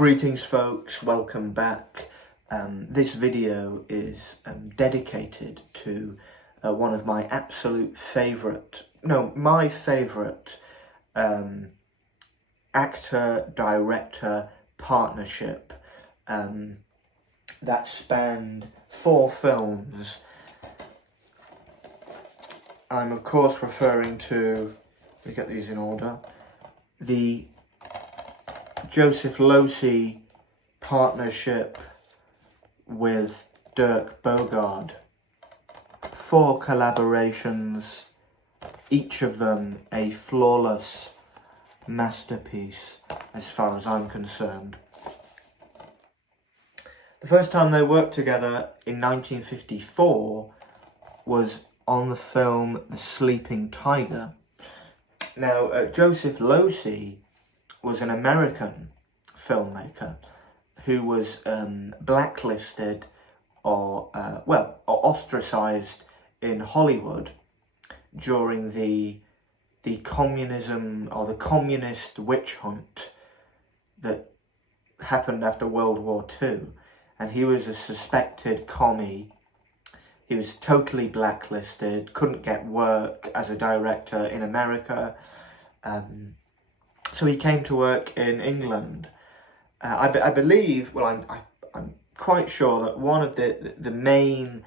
Greetings folks, welcome back. This video is dedicated to one of my absolute favourite, my favourite actor-director partnership that spanned 4 films. I'm of course referring to, let me get these in order, the Joseph Losey partnership with Dirk Bogarde. 4 collaborations, each of them a flawless masterpiece as far as I'm concerned. The first time they worked together in 1954 was on the film The Sleeping Tiger. Now, Joseph Losey was an American filmmaker who was blacklisted or ostracised in Hollywood during the communism or the communist witch hunt that happened after World War II, and he was a suspected commie. He was totally blacklisted, couldn't get work as a director in America. So he came to work in England. I believe, I'm quite sure that one of the main,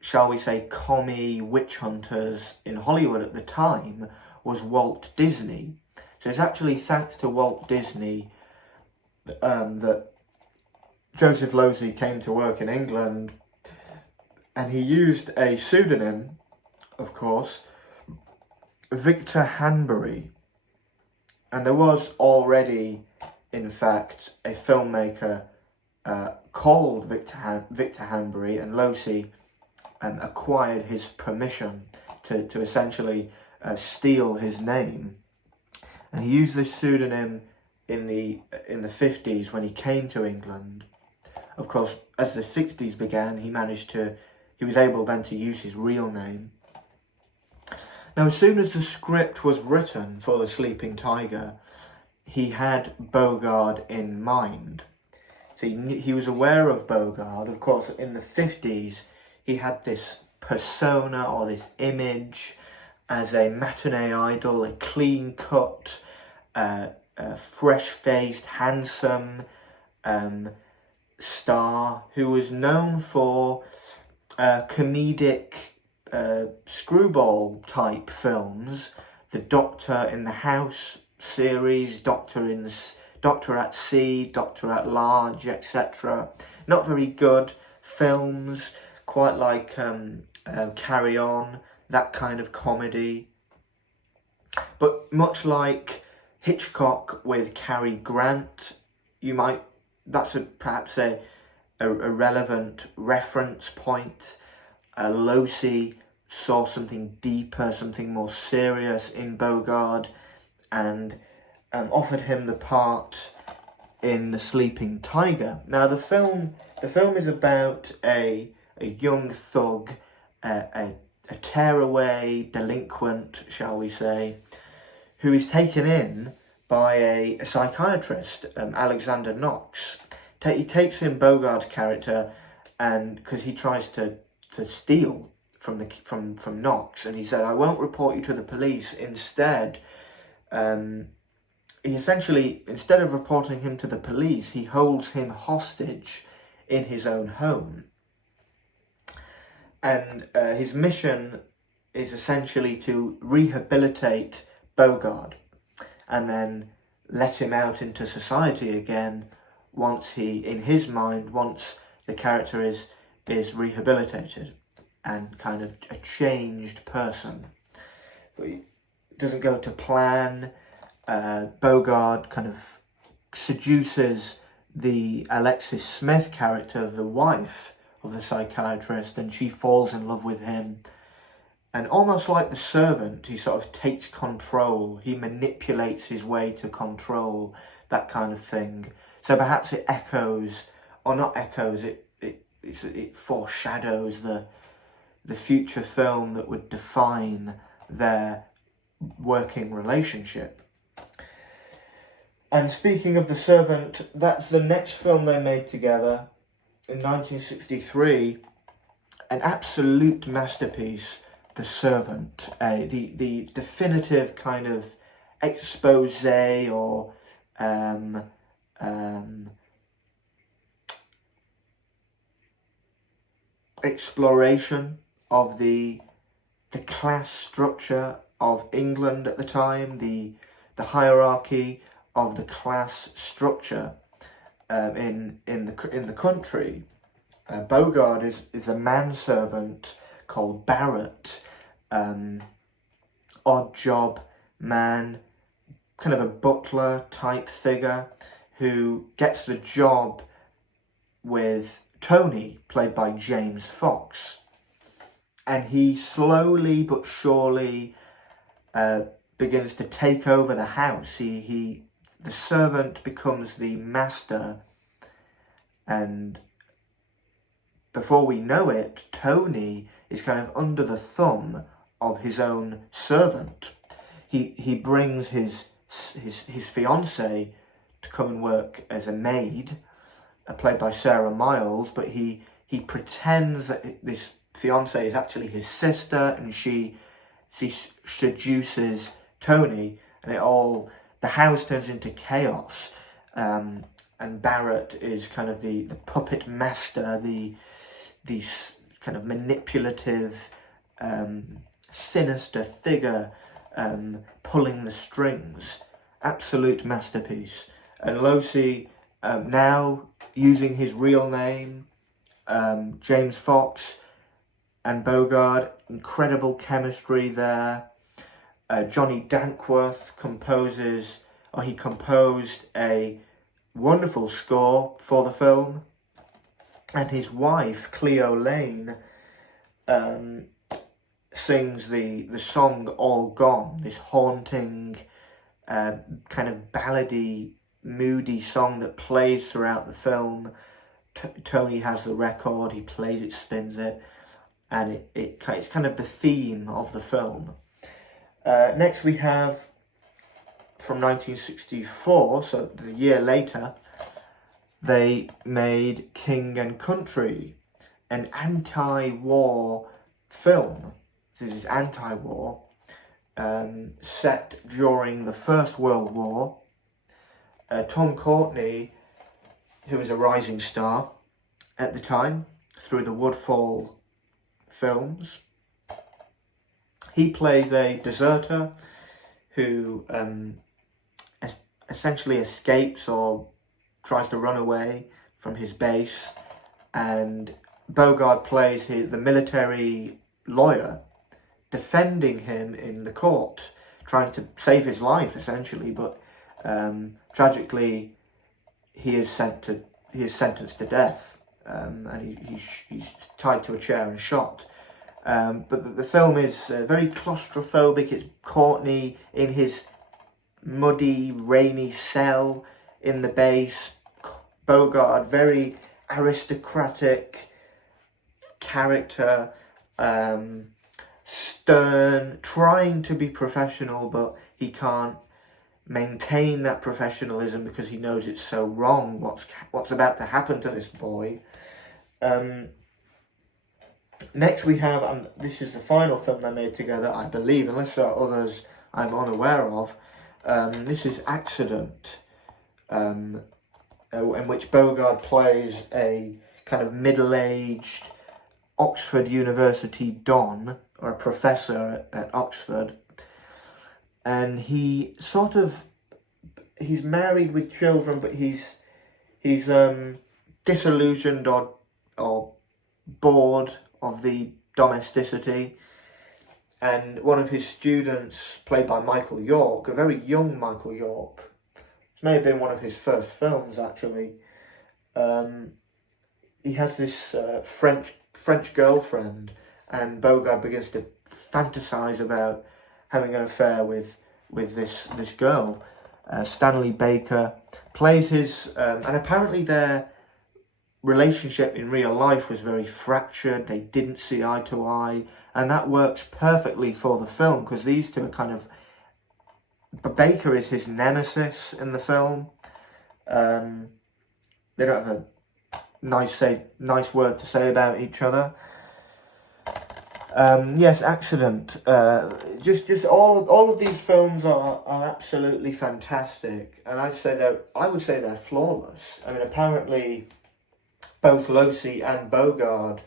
shall we say, commie witch hunters in Hollywood at the time was Walt Disney. So it's actually thanks to Walt Disney that Joseph Losey came to work in England, and he used a pseudonym, of course, Victor Hanbury. And there was already, in fact, a filmmaker called Victor Hanbury, and Losey acquired his permission to essentially steal his name. And he used this pseudonym in the 50s when he came to England. Of course, as the 60s began, he was able then to use his real name. Now, as soon as the script was written for The Sleeping Tiger, he had Bogarde in mind. So he was aware of Bogarde. Of course, in the 50s, he had this persona or this image as a matinee idol, a clean-cut, fresh-faced, handsome star who was known for comedic screwball type films, the Doctor in the House series, Doctor at Sea, Doctor at Large, etc. Not very good films, quite like Carry On, that kind of comedy. But much like Hitchcock with Cary Grant, that's perhaps a relevant reference point. Losey saw something deeper, something more serious in Bogarde, and offered him the part in The Sleeping Tiger. Now, the film is about a young thug, a tearaway delinquent, shall we say, who is taken in by a psychiatrist, Alexander Knox. He takes in Bogarde's character, and because he tries to steal from Knox, and he said, "I won't report you to the police." Instead, he essentially, instead of reporting him to the police, he holds him hostage in his own home. And his mission is essentially to rehabilitate Bogarde and then let him out into society again once the character is rehabilitated and kind of a changed person. But it doesn't go to plan. Bogarde kind of seduces the Alexis Smith character, the wife of the psychiatrist, and she falls in love with him. And almost like the servant, he sort of takes control. He manipulates his way to control, that kind of thing. So perhaps it foreshadows the future film that would define their working relationship. And speaking of The Servant, that's the next film they made together in 1963. An absolute masterpiece, The Servant. The definitive kind of expose or exploration of the class structure of England at the time, the hierarchy of the class structure in the country. Bogarde is a manservant called Barrett, odd job man, kind of a butler type figure who gets the job with Tony, played by James Fox. And he slowly but surely begins to take over the house. The servant becomes the master, and before we know it, Tony is kind of under the thumb of his own servant. He brings his fiancée to come and work as a maid, played by Sarah Miles, but he pretends that this fiancée is actually his sister, and she seduces Tony, and the house turns into chaos. And Barrett is kind of the puppet master, the kind of manipulative, sinister figure, pulling the strings. Absolute masterpiece. And Losey, now using his real name, James Fox and Bogarde, incredible chemistry there. Johnny Dankworth composed a wonderful score for the film, and his wife Cleo Lane sings the song All Gone, this haunting kind of ballady, moody song that plays throughout the film. Tony has the record, he plays it, spins it, and it's kind of the theme of the film. Next we have, from 1964, so the year later, they made King and Country, an anti-war film. This is anti-war, set during the First World War. Tom Courtenay, who was a rising star at the time through the Woodfall films, he plays a deserter who essentially escapes or tries to run away from his base, and Bogarde plays the military lawyer defending him in the court, trying to save his life essentially, but tragically he is sentenced to death, and he's tied to a chair and shot. But the film is very claustrophobic. It's Courtenay in his muddy, rainy cell in the base. Bogarde, very aristocratic character, stern, trying to be professional, but he can't maintain that professionalism because he knows it's so wrong what's about to happen to this boy. Next we have, and this is the final film they made together, I believe, unless there are others I'm unaware of. This is Accident, in which Bogarde plays a kind of middle-aged Oxford University don, or a professor at Oxford, and he's married with children, but he's disillusioned or bored of the domesticity, and one of his students, played by Michael York, a very young Michael York, this may have been one of his first films actually, he has this French girlfriend, and Bogarde begins to fantasize about having an affair with this girl. Stanley Baker plays his, and apparently their relationship in real life was very fractured. They didn't see eye to eye, and that works perfectly for the film because these two are kind of but Baker is his nemesis in the film. They don't have a nice word to say about each other. Yes, Accident. Just all of these films are absolutely fantastic, and I would say they're flawless. I mean, apparently, both Losey and Bogarde,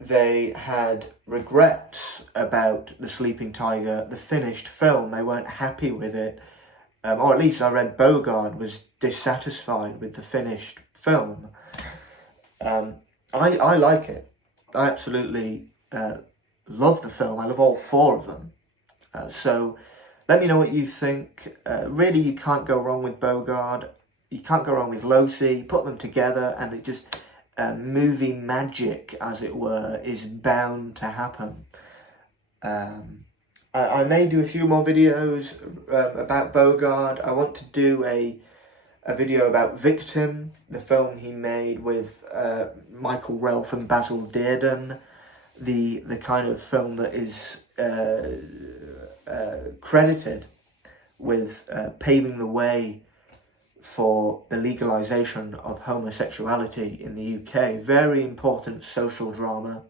they had regrets about The Sleeping Tiger, the finished film. They weren't happy with it, or at least I read Bogarde was dissatisfied with the finished film. I like it. I absolutely love the film. I love all four of them. So let me know what you think. Really, you can't go wrong with Bogarde. You can't go wrong with Losey. Put them together and it just... movie magic, as it were, is bound to happen. I may do a few more videos about Bogarde. I want to do a video about Victim, the film he made with Michael Relf and Basil Dearden, the kind of film that is credited with paving the way for the legalisation of homosexuality in the UK. Very important social drama.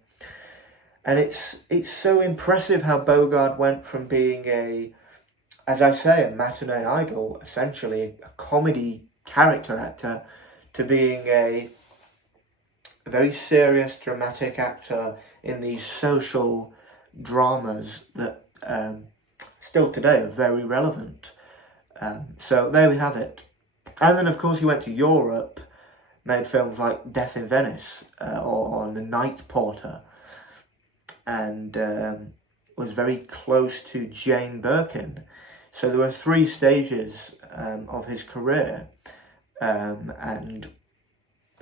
And it's so impressive how Bogarde went from being as I say, a matinee idol, essentially a comedy character actor, to being a very serious, dramatic actor in these social dramas that still today are very relevant. So there we have it. And then, of course, he went to Europe, made films like Death in Venice or The Night Porter, and was very close to Jane Birkin. So there were 3 stages of his career, and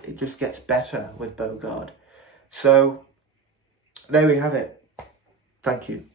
it just gets better with Bogarde. So there we have it. Thank you.